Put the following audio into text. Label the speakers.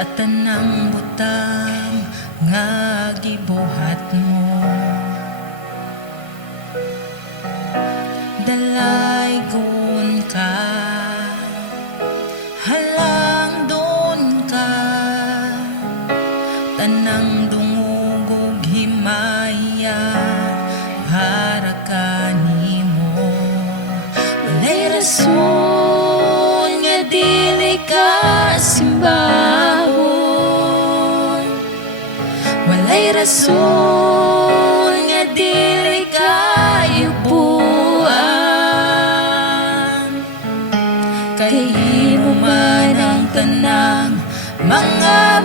Speaker 1: sa tanang butang nga gibuhat mo. Dalaygon ka halang doon ka. Tanang dungugog himaya para kanimo walay rason nga dili ka simbahon walay rason nga dili ka iupuan kay imo man ang tanang mga